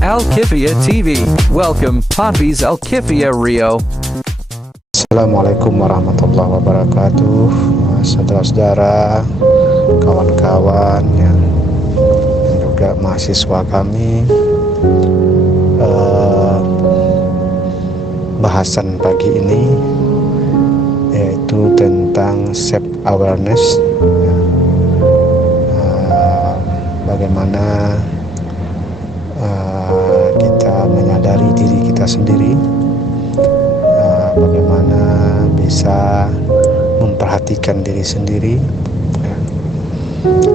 Al-Kifia TV. Welcome, Poppies Al-Kifia Rio. Assalamualaikum warahmatullahi wabarakatuh. Saudara-saudara, kawan-kawan yang juga mahasiswa kami, bahasan pagi ini yaitu tentang self awareness, bagaimana kita menyadari diri kita sendiri, bagaimana bisa memperhatikan diri sendiri,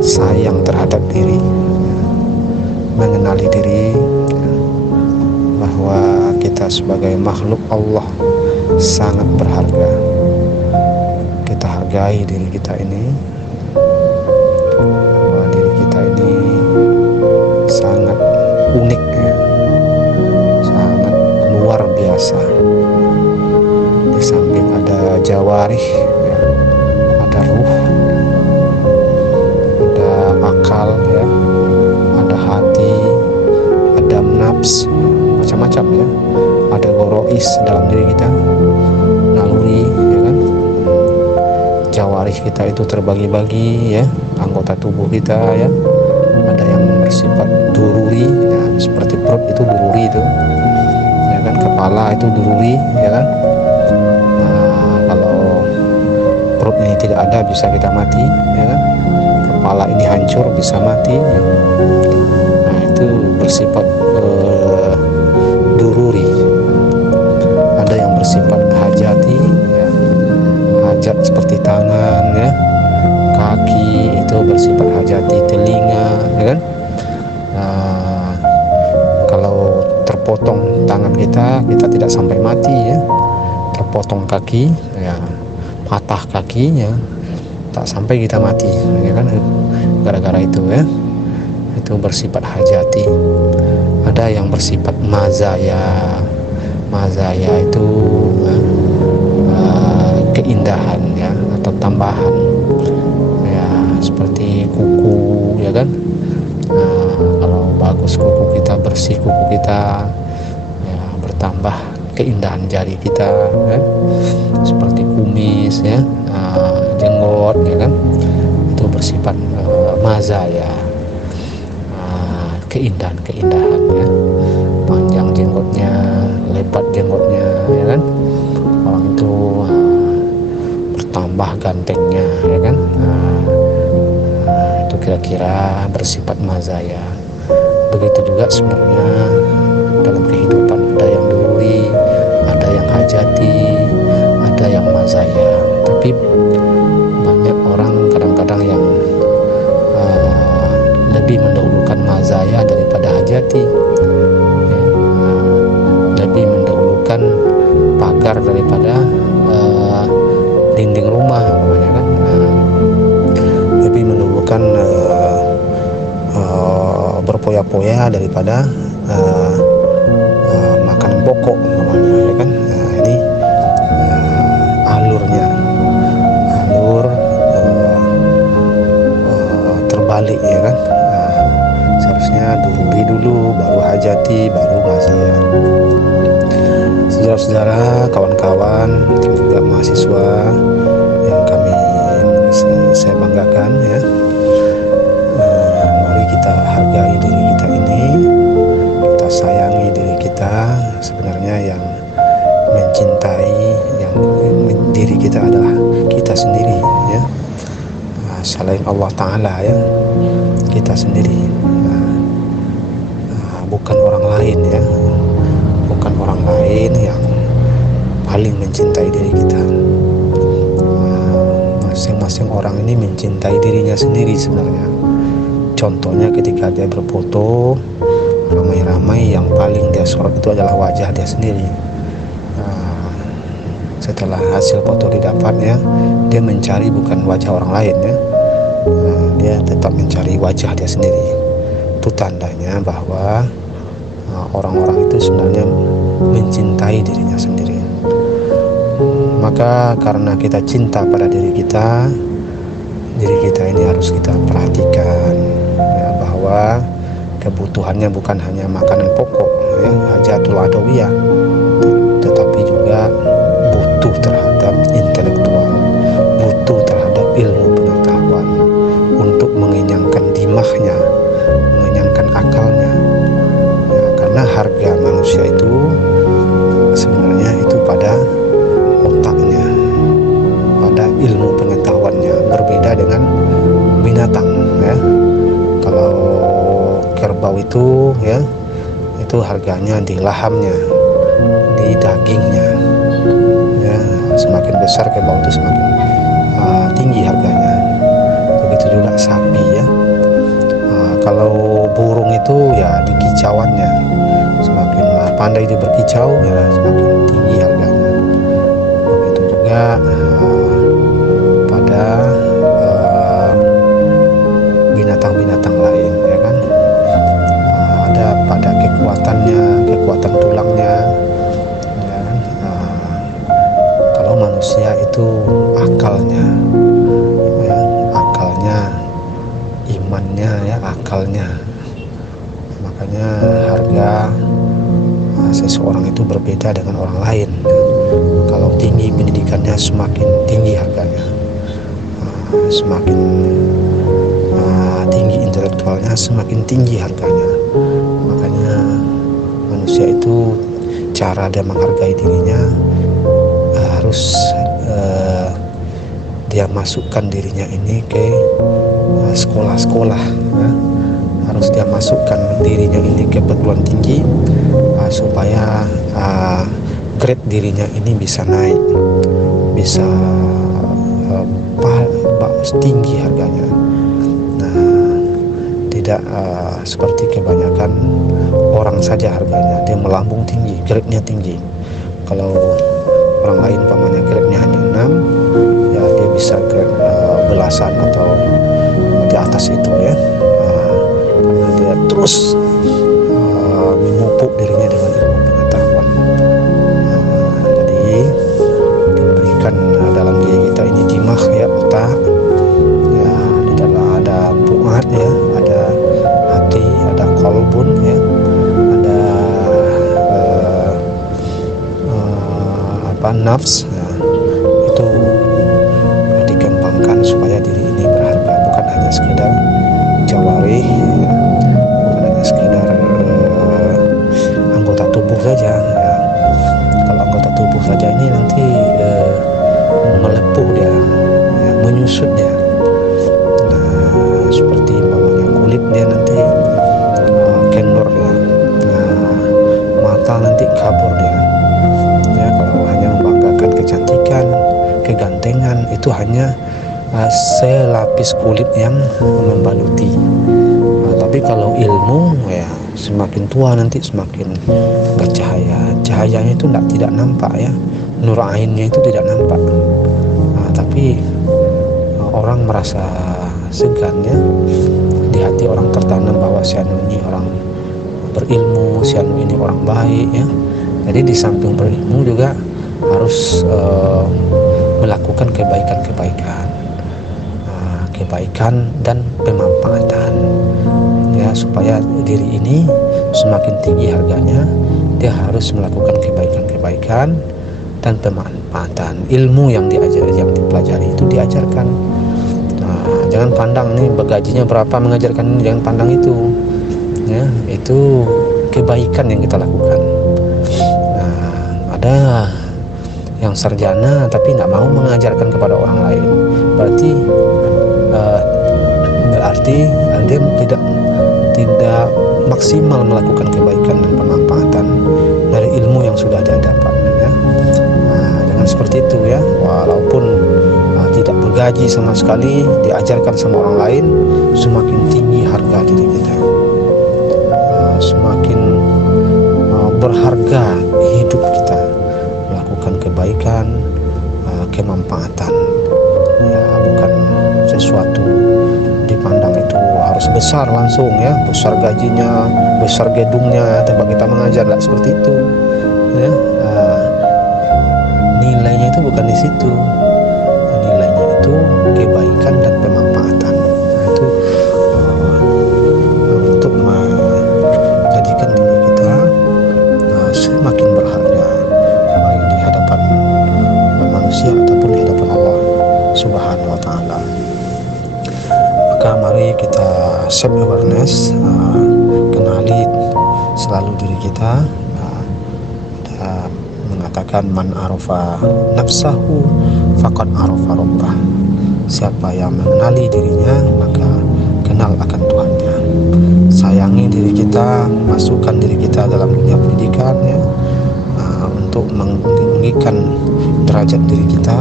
sayang terhadap diri, mengenali diri, bahwa kita sebagai makhluk Allah sangat berharga. Kita hargai diri kita ini, bahwa diri kita ini sangat unik, sangat luar biasa. Di samping ada jawarih, ada ruh, ada akal, ada hati, ada nafs, macam-macam ya. Ada gorois dalam diri kita, naluri, ya kan. Jawarih kita itu terbagi-bagi, ya, anggota tubuh kita, ya. Ada yang bersifat dururi, ya, seperti perut itu dururi itu, ya kan. Kepala itu dururi, ya kan. Kalau perut ini tidak ada bisa kita mati, ya kan. Kepala ini hancur bisa mati, ya. Nah, itu bersifat dururi. Ada yang bersifat hajati, ya. Hajat seperti tangan, ya, kaki itu bersifat hajati, telinga, ya kan. Kalau terpotong tangan kita tidak sampai mati, ya. Terpotong kaki, ya, patah kakinya, tak sampai kita mati, ya kan, gara-gara itu, ya. Itu bersifat hajati. Ada yang bersifat mazaya. Mazaya itu keindahan, ya, atau tambahan, ya, seperti kuku, ya kan. Kalau bagus kuku kita, bersih kuku kita, ya, bertambah keindahan jari kita, ya. Seperti kumis, ya, jenggot, ya kan, itu bersifat mazaya, keindahan, ya. Panjang jenggotnya, lebat jenggotnya, ya kan. Orang itu bertambah gantengnya, ya kan. Itu kira-kira bersifat mazaya. Begitu juga sebenarnya dalam kehidupan, ada yang dururi, ada yang hajati, ada yang mazaya. Tapi banyak orang kadang-kadang yang lebih mendahulukan mazaya daripada hajati, ya. Lebih mendahulukan pagar daripada dinding rumah, namanya kan. Lebih mendahulukan berpoya-poya daripada makanan pokok, namanya, ya kan. Ini alur terbalik, ya kan. Seharusnya dururi dulu, baru hajati, baru mazaya. Saudara-saudara, kawan-kawan, juga mahasiswa yang saya banggakan, ya. Mari kita hargai diri kita ini, kita sayangi diri kita. Sebenarnya yang mencintai diri kita adalah kita sendiri, ya. Selain Allah Ta'ala, ya, kita sendiri, bukan orang lain, ya. Bukan orang lain yang paling mencintai diri kita. Masing-masing orang ini mencintai dirinya sendiri sebenarnya. Contohnya ketika dia berfoto ramai-ramai, yang paling dia sorot itu adalah wajah dia sendiri. Setelah hasil foto didapat, ya, dia mencari bukan wajah orang lain, ya. Dia tetap mencari wajah dia sendiri. Itu tandanya bahwa orang-orang itu sebenarnya mencintai dirinya sendiri. Maka karena kita cinta pada diri kita ini harus kita perhatikan, ya, bahwa kebutuhannya bukan hanya makanan pokok ya, hajatul adawiyah, tetapi juga butuh terhadap intelektual, butuh terhadap ilmu pengetahuan untuk mengenyangkan dimahnya, mengenyangkan akalnya ya, karena harga manusia itu sebenarnya itu pada otaknya, pada ilmu pengetahuannya, berbeda dengan binatang ya. Kalau kerbau itu ya, itu harganya di lahamnya, di dagingnya ya. Semakin besar kerbau itu semakin tinggi harganya. Begitu juga sapi ya. Kalau burung itu ya di kicauannya, semakin pandai dia berkicau ya semakin tinggi harganya. Begitu juga pada binatang-binatang lain ya kan. Ada pada kekuatannya, kekuatan tulangnya ya kan. Kalau manusia itu akalnya ya, akalnya, imannya ya, akalnya. Makanya harga seseorang itu berbeda dengan orang lain. Kalau tinggi pendidikannya semakin tinggi harganya, semakin tinggi intelektualnya semakin tinggi harganya. Makanya manusia itu cara dia menghargai dirinya harus dia masukkan dirinya ini ke sekolah-sekolah ya. Harus dia masukkan dirinya ini ke perguruan tinggi supaya grade dirinya ini bisa naik, bisa tinggi harganya. Nah, tidak seperti kebanyakan orang saja harganya dia melambung tinggi, grade-nya tinggi. Kalau orang lain umpamanya grade-nya hanya 6 ya, dia bisa grade belasan atau di atas itu ya, karena dia terus memupuk dirinya dengan ilmu pengetahuan. Jadi diberikan dalam diri kita ini dimah ya, otak ya, di dalam ada fuad ya, ada hati, ada qalbun ya, ada nafs ya, itu dikembangkan supaya diri ini berharga, bukan hanya sekedar jawarih ya, bukan hanya sekedar anggota tubuh saja ya. Kalau anggota tubuh saja ini nanti melepuh dia ya, menyusut dia. Nah, seperti umpamanya kulit dia nanti kendor ya. Nah, mata nanti kabur dia ya. Kalau hanya membanggakan kecantikan, kegantengan, itu hanya selapis kulit yang membaluti. Tapi kalau ilmu ya, semakin tua nanti semakin bercahaya. Cahayanya itu tidak nampak ya, nur ainnya itu tidak nampak. Tapi orang merasa segan ya, di hati orang tertanam bahwa si anu ini orang berilmu, si anu ini orang baik ya. Jadi di samping berilmu juga harus melakukan kebaikan-kebaikan, kebaikan dan pemanfaatan ya, supaya diri ini semakin tinggi harganya. Dia harus melakukan kebaikan-kebaikan dan pemanfaatan. Ilmu yang dipelajari itu diajarkan. Jangan pandang nih gajinya berapa mengajarkan ini, jangan pandang itu ya, itu kebaikan yang kita lakukan. Ada yang sarjana tapi nggak mau mengajarkan kepada orang lain, berarti dia tidak maksimal melakukan kebaikan dan pemanfaatan dari ilmu yang sudah dia dapat ya. Jangan seperti itu ya, walaupun tidak bergaji sama sekali, diajarkan sama orang lain, semakin tinggi harga diri kita, semakin berharga hidup kita, melakukan kebaikan, kemanfaatan ya, bukan sesuatu dipandang itu harus besar langsung ya, besar gajinya, besar gedungnya, tempat kita mengajar, tidak seperti itu ya. Nilainya itu bukan di situ, nilainya itu kebaikan dan pemanfaatan. Itu untuk self awareness, kenali selalu diri kita. Ada mengatakan man arafa nafsahu faqad arafa rabbah. Siapa yang mengenali dirinya maka kenal akan Tuhannya. Sayangi diri kita, masukkan diri kita dalam dunia pendidikan ya, untuk meninggikan derajat diri kita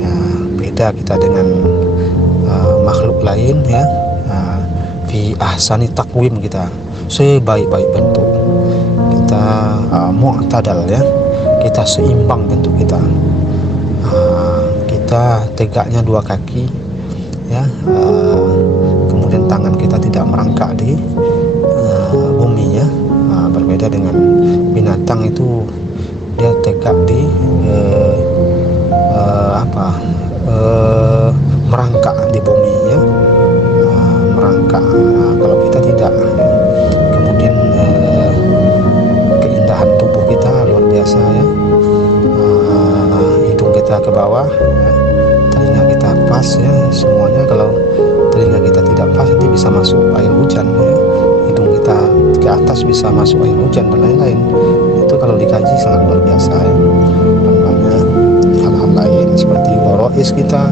ya. Beda kita dengan makhluk lain ya, fi ahsani takwim, kita sebaik-baik bentuk kita, mu'tadal ya, kita seimbang bentuk kita, kita tegaknya dua kaki ya, kemudian tangan kita tidak merangkak di bumi ya. Berbeda dengan binatang, itu dia tegak di merangkak di bumi ya, merangkak. Kalau kita tidak ya. Kemudian keindahan tubuh kita luar biasa ya, hidung kita ke bawah ya, telinga kita pas ya, semuanya. Kalau telinga kita tidak pas nanti bisa masuk air hujan ya, hidung kita ke atas bisa masuk air hujan dan lain-lain. Itu kalau dikaji sangat luar biasa ya. Dan banyak hal-hal lain seperti gorois kita,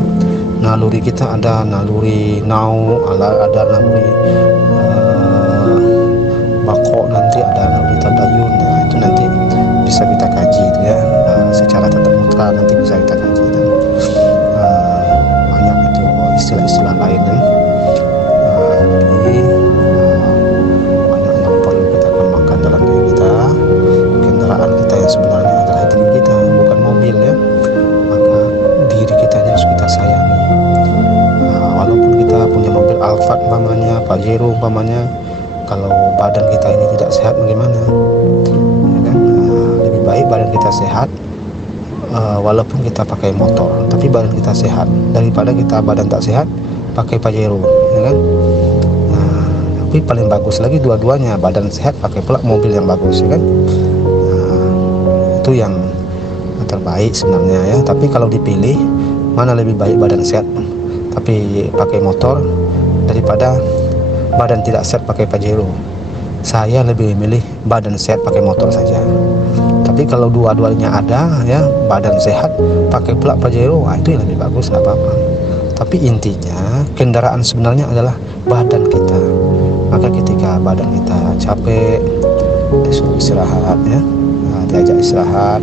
naluri kita, ada naluri nau, ada naluri bako, nanti ada naluri tadayun ya, itu nanti bisa kita kaji itu ya, secara tatap muka nanti bisa kita kaji. Dan banyak itu istilah-istilah lain ya. Jadi banyak yang perlu kita kembangkan dalam diri kita. Kendaraan kita yang sebenarnya adalah diri kita, bukan mobil ya. Maka diri kita harus kita sayangi. Walaupun kita punya mobil Alphard umpamanya, Pajero umpamanya, kalau badan kita ini tidak sehat bagaimana ya kan? Lebih baik badan kita sehat, walaupun kita pakai motor tapi badan kita sehat, daripada kita badan tak sehat pakai Pajero ya kan. Tapi paling bagus lagi dua-duanya, badan sehat pakai pula mobil yang bagus ya kan. Itu yang terbaik sebenarnya ya. Tapi kalau dipilih, mana lebih baik badan sehat tapi pakai motor daripada badan tidak sehat pakai Pajero? Saya lebih memilih badan sehat pakai motor saja. Tapi kalau dua-duanya ada ya, badan sehat pakai pula Pajero, itu yang lebih bagus, nggak apa-apa. Tapi intinya kendaraan sebenarnya adalah badan kita. Maka ketika badan kita capek, disuruh istirahat ya, diajak istirahat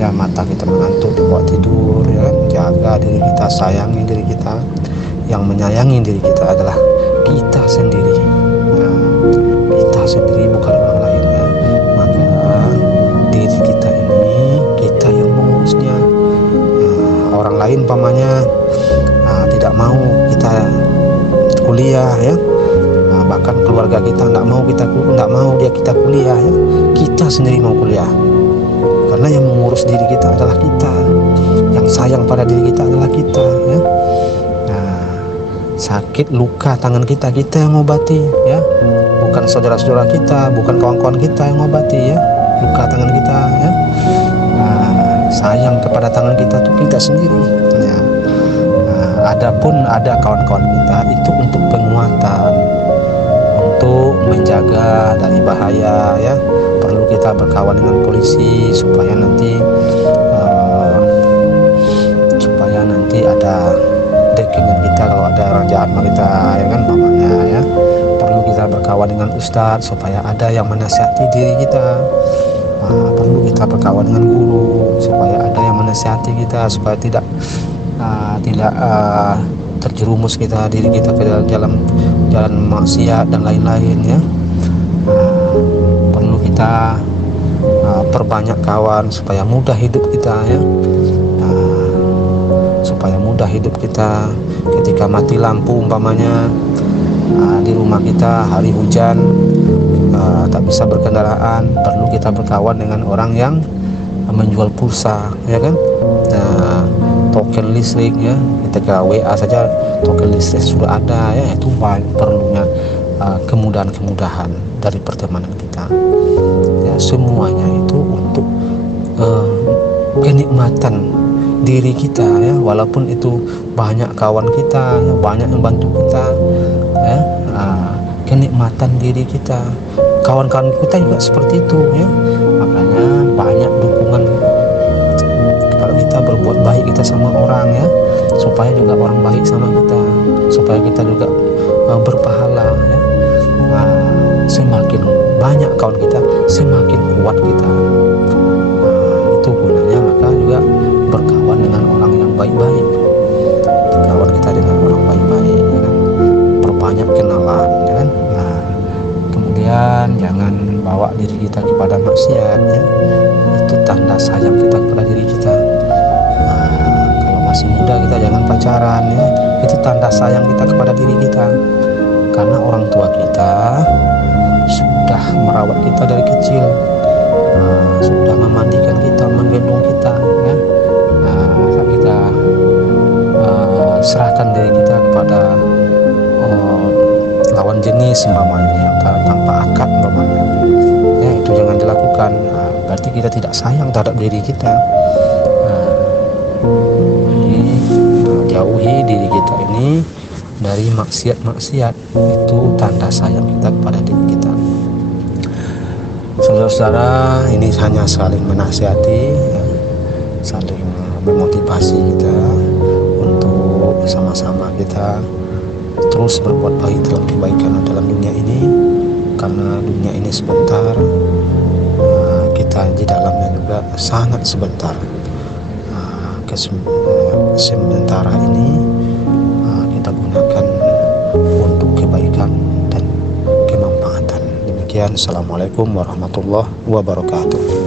ya, mata kita mengantuk dibawa tidur ya kan. Jaga diri kita, sayangi diri kita. Yang menyayangi diri kita adalah kita sendiri ya. Kita sendiri, bukan orang lain ya. Maka diri kita ini kita yang mengurusnya. Orang lain umpamanya tidak mau kita kuliah ya, bahkan keluarga kita tidak mau kita kuliah ya, kita sendiri mau kuliah. Karena yang mengurus diri kita adalah kita, yang sayang pada diri kita adalah kita ya. Sakit luka tangan kita yang ngobati ya, bukan saudara-saudara kita, bukan kawan-kawan kita yang ngobati ya luka tangan kita ya. Sayang kepada tangan kita tuh kita sendiri ya. Adapun ada kawan-kawan kita itu untuk penguatan, untuk menjaga dari bahaya ya. Perlu kita berkawan dengan polisi supaya nanti ada dekingan kita kalau ada orang jahat sama kita ya kan, mamanya ya. Perlu kita berkawan dengan ustadz supaya ada yang menasihati diri kita. Perlu kita berkawan dengan guru supaya ada yang menasihati kita, supaya tidak terjerumus diri kita ke dalam jalan maksiat dan lain-lain ya. Perlu kita perbanyak kawan supaya mudah hidup kita ya, supaya mudah hidup kita ketika mati lampu umpamanya di rumah kita, hari hujan, tak bisa berkendaraan, perlu kita berkawan dengan orang yang menjual pulsa ya kan. Token listrik ya, ketika WA saja token listrik sudah ada ya, itu perlunya kemudahan-kemudahan dari pertemanan kita ya. Semuanya itu untuk kenikmatan diri kita ya, walaupun itu banyak kawan kita ya, banyak yang bantu kita ya, kenikmatan diri kita. Kawan-kawan kita juga seperti itu ya. Makanya banyak dukungan kalau kita berbuat baik kita sama orang ya, supaya juga orang baik sama kita, supaya kita juga berpahala ya. Semakin banyak kawan kita, semakin kuat kita. Itu gunanya maka juga berkawan dengan orang yang baik-baik. Berkawan kita dengan orang baik-baik ya kan? Perbanyak kenalan ya kan? Kemudian jangan bawa diri kita kepada maksiat ya. Itu tanda sayang kita kepada diri kita. Kalau masih muda kita jangan pacaran ya. Itu tanda sayang kita kepada diri kita. Karena orang tua kita sudah merawat kita dari kecil, sudah memandikan kita, menggendong kita ya. Masa kita serahkan diri kita kepada lawan jenis umpamanya tanpa akad umpamanya ya, itu jangan dilakukan. Berarti kita tidak sayang terhadap diri kita. Jadi jauhi diri kita ini dari maksiat-maksiat. Itu tanda sayang kita kepada diri kita. Saudara-saudara, ini hanya saling menasihati ya, saling memotivasi kita untuk sama-sama kita terus berbuat baik dalam kebaikan dalam dunia ini, karena dunia ini sebentar, kita di dalamnya juga sangat sebentar. Sementara ini kita gunakan untuk kebaikan dan kemanfaatan. Demikian, assalamualaikum warahmatullahi wabarakatuh.